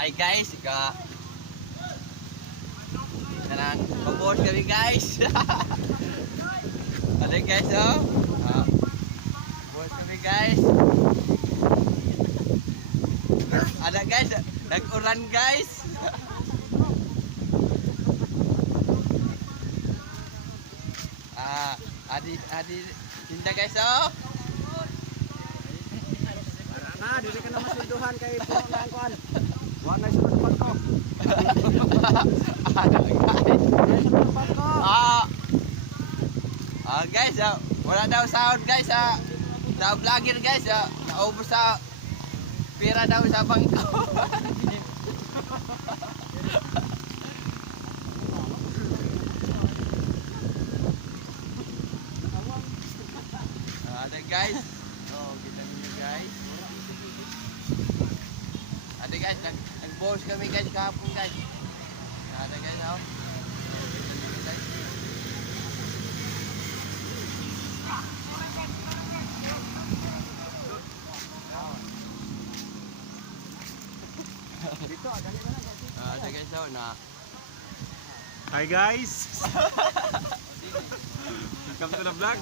Hi guys, kanang pabos kami guys. Ada guys oh. Pabos kami guys. Ada guys, nag-uran guys. Adi tinda guys oh. Nah, dili ka na masunduhan kay puno na ang kuan. Wa na sa tempat ko. Ada guys. Guys, wala daw sound guys sa vlogger guys, naubos sa pera daw sa bangko. Ada guys. Oh, kita niyo guys. Ada guys, nag-boss kami guys kahapon guys. Ada guys oh. Dito, dali na lang. Ada guys oh na. Hi guys! Welcome to the vlog!